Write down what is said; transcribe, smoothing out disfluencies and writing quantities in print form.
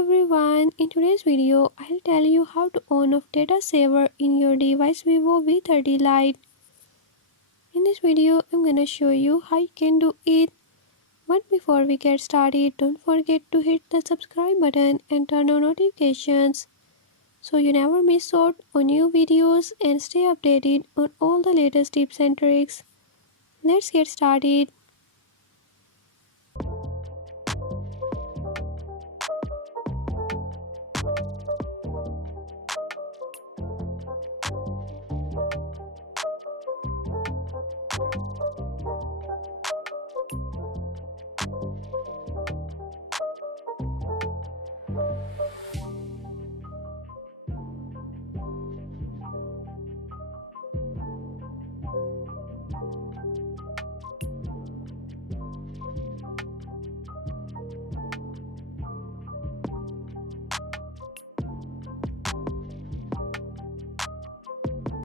everyone, in today's video I'll tell you how to on off data saver in your device Vivo V30 Lite. In this video I'm gonna show you how you can do it. But before we get started, don't forget to hit the subscribe button and turn on notifications so you never miss out on new videos and stay updated on all the latest tips and tricks. Let's get started.